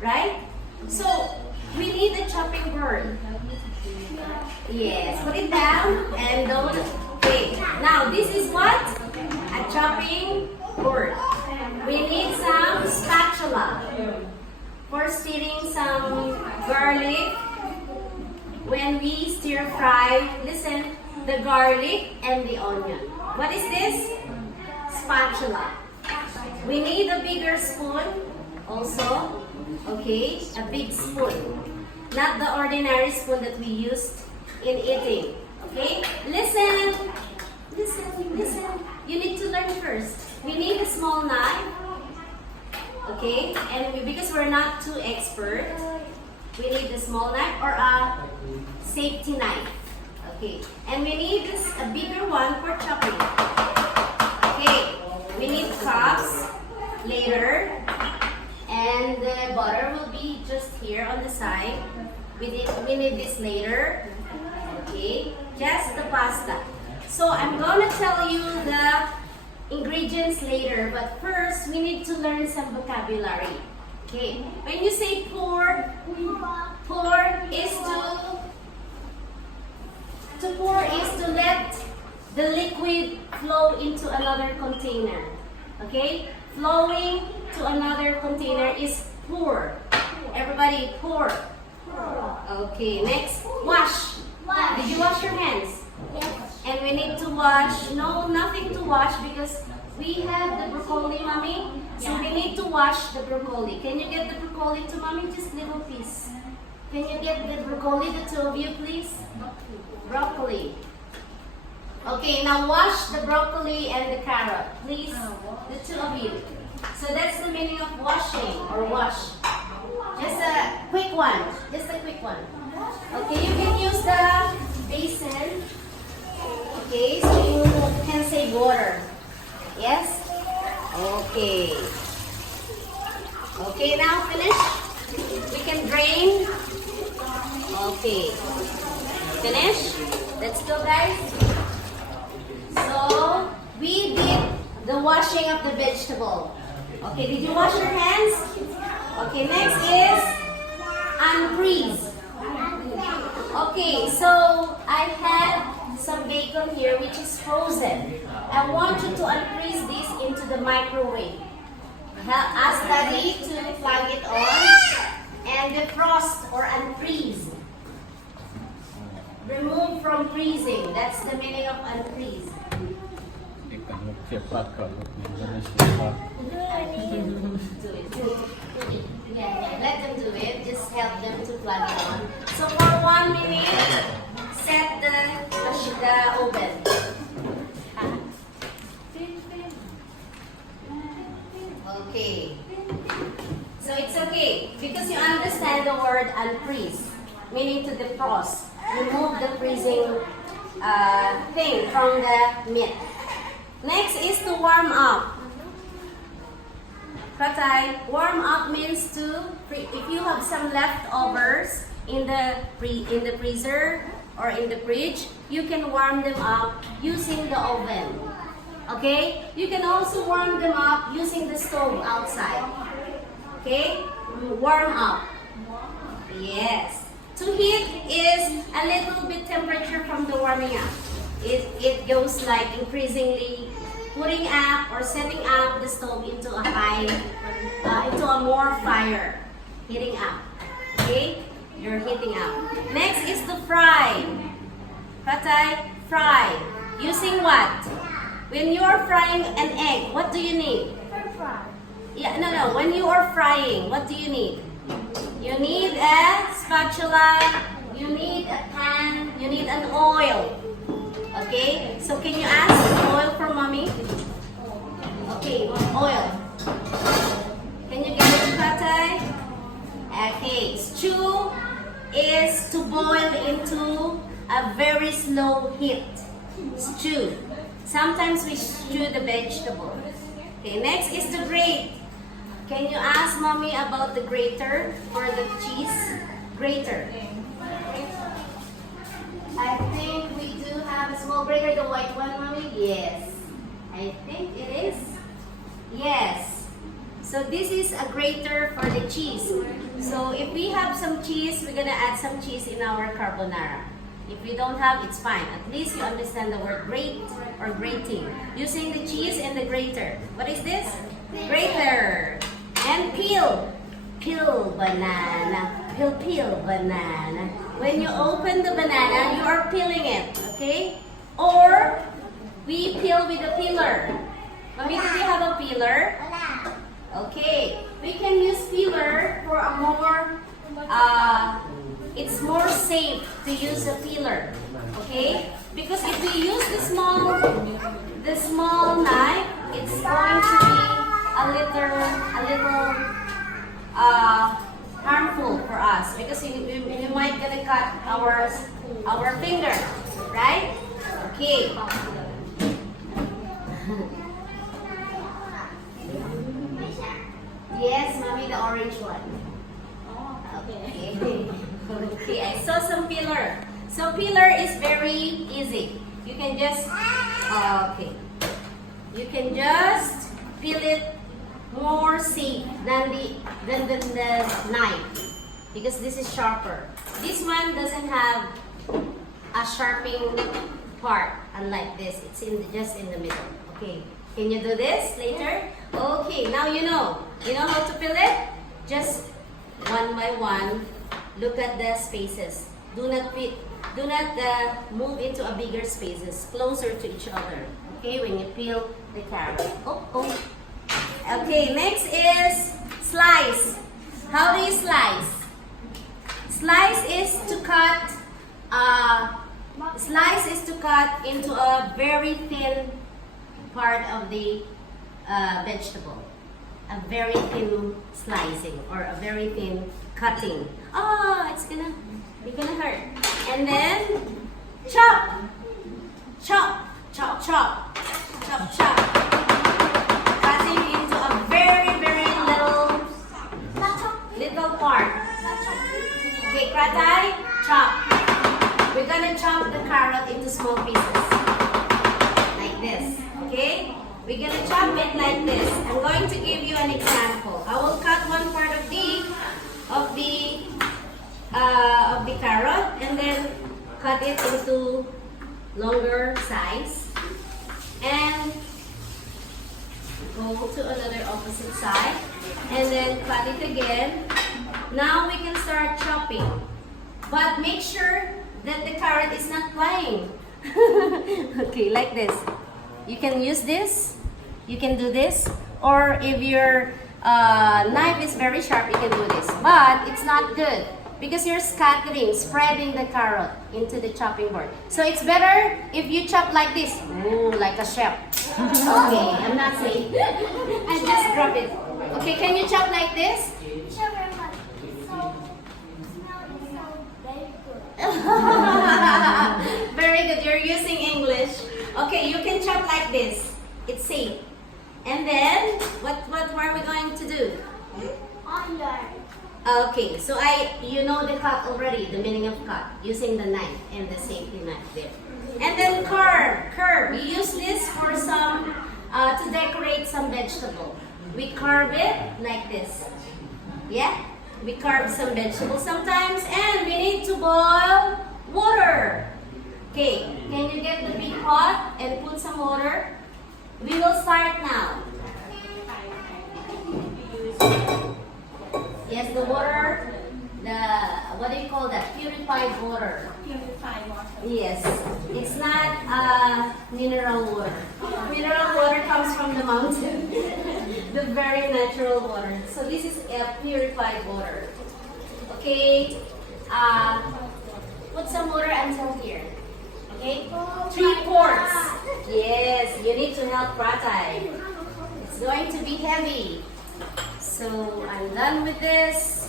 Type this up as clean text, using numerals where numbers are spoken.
right? So, we need a chopping board. Yes, put it down and don't. Okay, now this is what? A chopping board. We need some spatula for stirring some garlic. When we stir fry, listen, the garlic and the onion. What is this? Spatula. We need a bigger spoon also. Okay, a big spoon. Not the ordinary spoon that we used in eating. Okay, listen. You need to learn first. We need a small knife. Okay, and because we're not too expert, we need a small knife or a safety knife. Okay, and we need a bigger one for chopping. Okay, we need cups later, and the butter will be just here on the side. We need this later. Okay, just the pasta. So I'm gonna tell you the ingredients later, but first we need to learn some vocabulary. Okay, when you say pour is to pour is to let the liquid flow into another container. Okay, flowing to another container is pour. Everybody pour. Okay, next, wash. Did you wash your hands? Yes. And we need to wash. No, nothing to wash because we have the broccoli, mommy. So we need to wash the broccoli. Can you get the broccoli to mommy? Just little piece. Can you get the broccoli, the two of you, please? Broccoli. Okay, now wash the broccoli and the carrot, please. The two of you. So that's the meaning of washing or wash. Just a quick one. Just a quick one. Okay, you can use the basin. Okay, so you can save water. Yes? Okay. Okay, now finish. We can drain. Okay. Finish. Let's go, guys. So, we did the washing of the vegetable. Okay, did you wash your hands? Okay, next is unfreeze. Okay, so I have some bacon here which is frozen. I want you to unfreeze this into the microwave. Ask Daddy to plug it on and defrost or unfreeze. Remove from freezing. That's the meaning of unfreeze. Do it. Yeah, let them do it. Just help them to plug it on. So for 1 minute, set the oven. Okay. So it's okay because you understand the word unfreeze, meaning to defrost. Remove the freezing thing from the meat. Next is to warm up. Patay, warm up means to, if you have some leftovers in the freezer or in the fridge, you can warm them up using the oven. Okay? You can also warm them up using the stove outside. Okay? Warm up. Yes. To heat is a little bit temperature from the warming up. It goes like increasingly putting up or setting up the stove into a high, into a more fire, heating up. Okay, you're heating up. Next is to fry. Patay, fry. Using what? When you are frying an egg, what do you need? Yeah, no. When you are frying, what do you need? You need a spatula. You need a pan. You need an oil. Okay, so can you ask oil for mommy? Okay, oil. Can you get it, Patay? Okay, stew is to boil into a very slow heat. Stew. Sometimes we stew the vegetable. Okay, next is to grate. Can you ask mommy about the grater for the cheese? Grater. I think we do have a small grater, the white one, mommy? Yes. I think it is. Yes. So this is a grater for the cheese. So if we have some cheese, we're gonna add some cheese in our carbonara. If we don't have, it's fine. At least you understand the word grate or grating. Using the cheese and the grater. What is this? Grater. And peel. Peel banana. Peel banana. When you open the banana, you are peeling it. Okay? Or we peel with a peeler. Mommy, do you have a peeler? Okay. We can use peeler for a more, it's more safe to use a peeler. Okay? Because if we use the small knife, it's going to be a little harmful for us because we might gonna cut our finger, right? Okay. Yes, mommy, the orange one. Okay. Okay, I saw some peeler. So peeler is very easy. You can just you can just peel it more safe than the knife because this is sharper. This one doesn't have a sharpening part, unlike this. It's just in the middle. Okay. Can you do this later? Okay, now you know. You know how to peel it? Just one by one, look at the spaces. Do not move into a bigger spaces, closer to each other. Okay, when you peel the carrot. Okay, next is slice. How do you slice? Slice is to cut. Slice is to cut into a very thin part of the vegetable. A very thin slicing or a very thin cutting. It's gonna hurt. And then chop, chop, chop, chop, chop, chop. Cutting into a very little part. Okay, Kratay, chop. We're gonna chop the carrot into small pieces. Like this. Okay? We're gonna chop it like this. I'm going to give you an example. I will cut one part of the carrot and then cut it into longer size and go to another opposite side and then cut it again. Now we can start chopping, but make sure that the carrot is not flying. Okay, like this. You can use this, you can do this, or if your knife is very sharp, you can do this. But it's not good because you're spreading the carrot into the chopping board. So it's better if you chop like this, like a chef. Okay, I'm not saying. I just drop it. Okay, can you chop like this? Sure, very much. So, Very good, you're using English. Okay, you can chop like this. It's safe. And then, what are we going to do? onion. Okay, so you know the cut already, the meaning of cut, using the knife and the safety knife there. And then curve. We use this for some, to decorate some vegetable. We carve it like this. Yeah? We carve some vegetables sometimes, and we need to boil water. Okay, can you get the big pot and put some water? We will start now. Yes, the water, what do you call that? Purified water. Purified water. Yes, it's not mineral water. Mineral water comes from the mountain. The very natural water. So this is a purified water. Okay, put some water until here. Okay, 3/4. Yes, you need to help Pratay. It's going to be heavy. So I'm done with this.